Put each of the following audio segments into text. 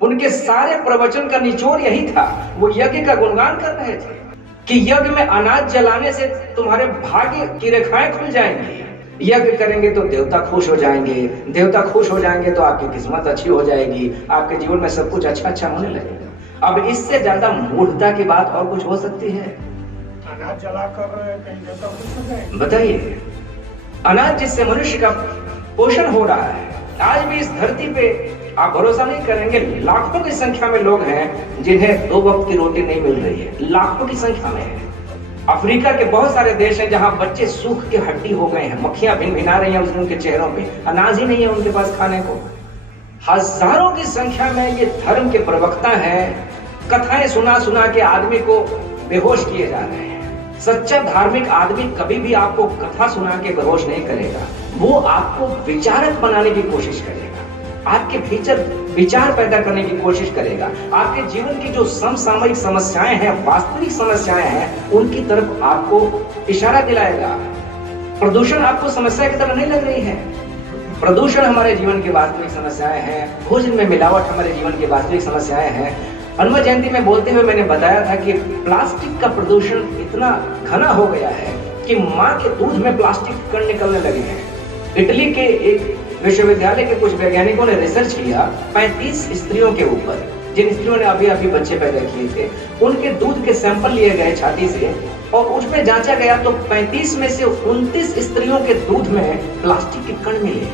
उनके सारे प्रवचन का निचोड़ यही था, वो यज्ञ का गुणगान कर रहे थे कि यज्ञ में अनाज जलाने से तुम्हारे भाग्य की रेखाएं खुल जाएंगी। यज्ञ करेंगे तो देवता खुश हो जाएंगे, देवता खुश हो जाएंगे तो आपकी किस्मत अच्छी हो जाएगी, आपके जीवन में सब कुछ अच्छा अच्छा होने लगेगा। अब इससे ज्यादा मूर्खता की बात और कुछ हो सकती है? अनाज जलाकर देवता खुश हो जाएंगे? बताइए, अनाज जिससे मनुष्य का पोषण हो रहा है। आज भी इस धरती पे आप भरोसा नहीं करेंगे, लाखों की संख्या में लोग हैं जिन्हें 2 वक्त की रोटी नहीं मिल रही है, लाखों की संख्या में है। अफ्रीका के बहुत सारे देश हैं जहां बच्चे सूख के हड्डी हो गए हैं, मक्खियां भिनभिना रही हैं उनके चेहरों पे, अनाज ही नहीं है उनके पास खाने को। हजारों की संख्या में ये धर्म के प्रवक्ता हैं, कथाएं सुना सुना के आदमी को बेहोश किए जा रहे हैं। सच्चा धार्मिक आदमी कभी भी आपको कथा सुना के बेहोश नहीं करेगा, वो आपको विचारक बनाने की कोशिश करेगा, आपके भीतर विचार पैदा करने की कोशिश करेगा, आपके जीवन की जो समसामयिक समस्याएं हैं, वास्तविक समस्याएं हैं, उनकी तरफ आपको इशारा दिलाएगा। प्रदूषण आपको समस्या की तरह नहीं लग रही है? प्रदूषण हमारे जीवन की वास्तविक समस्याएं हैं, भोजन में मिलावट हमारे जीवन की वास्तविक समस्याएं हैं। हनुमान जयंती में बोलते हुए मैंने बताया था कि प्लास्टिक का प्रदूषण इतना घना हो गया है कि माँ के दूध में प्लास्टिक कण निकलने लगे हैं। इटली के एक विश्वविद्यालय के कुछ वैज्ञानिकों ने रिसर्च किया 35 स्त्रियों के ऊपर, जिन स्त्रियों ने अभी अभी बच्चे पैदा किए थे, उनके दूध के सैंपल लिए गए छाती से और उसमें जांचा गया तो 35 में से 29 स्त्रियों के दूध में प्लास्टिक के कण मिले।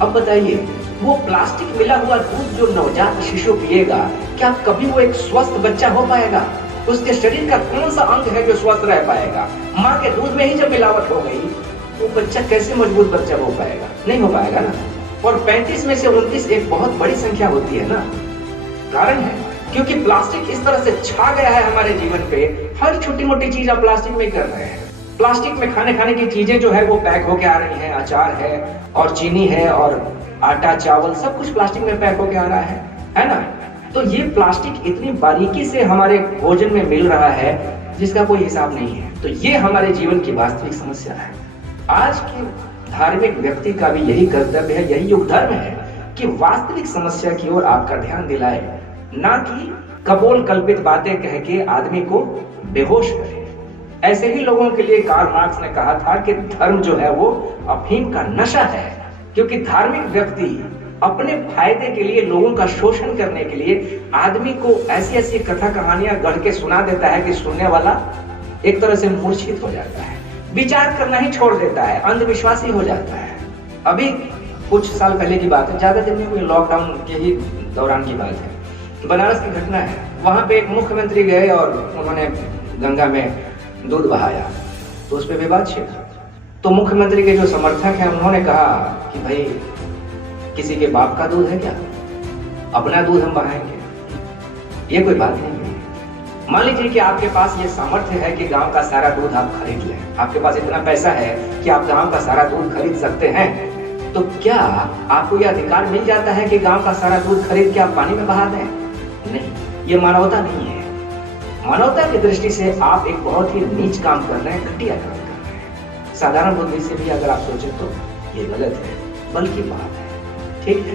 अब बताइए, वो प्लास्टिक मिला हुआ दूध जो नवजात शिशु पिएगा, क्या कभी वो एक स्वस्थ बच्चा हो पाएगा? उसके शरीर का कौन सा अंग है जो स्वस्थ रह पाएगा? माँ के दूध में ही जब मिलावट हो गई, वो बच्चा कैसे मजबूत बच्चा हो पाएगा? नहीं हो पाएगा ना। और 35 में से 29 एक बहुत बड़ी संख्या होती है ना। कारण है क्योंकि प्लास्टिक इस तरह से छा गया है हमारे जीवन पे, हर छोटी मोटी चीज आप प्लास्टिक में कर रहे हैं। प्लास्टिक में खाने की चीजें जो है वो पैक होके आ रही हैं, अचार है और चीनी है और आटा चावल सब कुछ प्लास्टिक में पैक होके आ रहा है ना। तो ये प्लास्टिक इतनी बारीकी से हमारे भोजन में मिल रहा है जिसका कोई हिसाब नहीं है। तो ये हमारे जीवन की वास्तविक समस्या है। आज के धार्मिक व्यक्ति का भी यही कर्तव्य है, यही युग धर्म है कि वास्तविक समस्या की ओर आपका ध्यान दिलाए, ना कि कपोल कल्पित बातें कह के आदमी को बेहोश करे। ऐसे ही लोगों के लिए कार्ल मार्क्स ने कहा था कि धर्म जो है वो अफीम का नशा है, क्योंकि धार्मिक व्यक्ति अपने फायदे के लिए, लोगों का शोषण करने के लिए आदमी को ऐसी ऐसी कथा कहानियां गढ़ के सुना देता है कि सुनने वाला एक तरह से मूर्छित हो जाता है, विचार करना ही छोड़ देता है, अंधविश्वासी हो जाता है। अभी कुछ साल पहले की बात है, ज्यादा दिन नहीं हुई, लॉकडाउन के ही दौरान की बात है। बनारस की घटना है। वहां पे एक मुख्यमंत्री गए और उन्होंने गंगा में दूध बहाया, तो उस पर विवाद छिड़ा। तो मुख्यमंत्री के जो समर्थक हैं उन्होंने कहा कि भाई किसी के बाप का दूध है क्या, अपना दूध हम बहाएंगे? ये कोई बात नहीं है। मान लीजिए कि आपके पास ये सामर्थ्य है कि गांव का सारा दूध आप खरीद लें, आपके पास इतना पैसा है कि आप गांव का सारा दूध खरीद सकते हैं, तो क्या आपको यह अधिकार मिल जाता है कि गांव का सारा दूध खरीद के आप पानी में बहा दें? नहीं, ये मानवता नहीं है। मानवता की दृष्टि से आप एक बहुत ही नीच काम कर रहे हैं, घटिया काम कर रहे हैं। साधारण बुद्धि से भी अगर आप सोचें तो ये गलत है, बल्कि बात है। ठीक है।